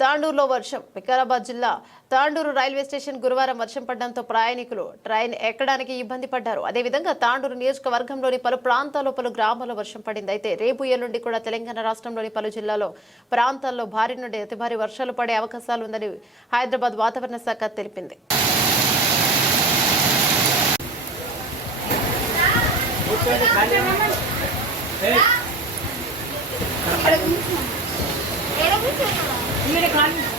తాండూరులో వర్షం. వికారాబాద్ జిల్లా Tandur railway station గురువారం వర్షం పడడంతో ప్రయాణికులు ట్రైన్ ఎక్కడానికి ఇబ్బంది పడ్డారు. అదేవిధంగా తాండూరు నియోజకవర్గంలోని పలు ప్రాంతాల్లో పలు గ్రామాల్లో వర్షం పడింది. అయితే రేపు ఎల్లుండి కూడా తెలంగాణ రాష్ట్రంలోని పలు జిల్లాలో ప్రాంతాల్లో భారీ నుండి అతి భారీ వర్షాలు పడే అవకాశాలు ఉందని హైదరాబాద్ వాతావరణ శాఖ తెలిపింది. Era muito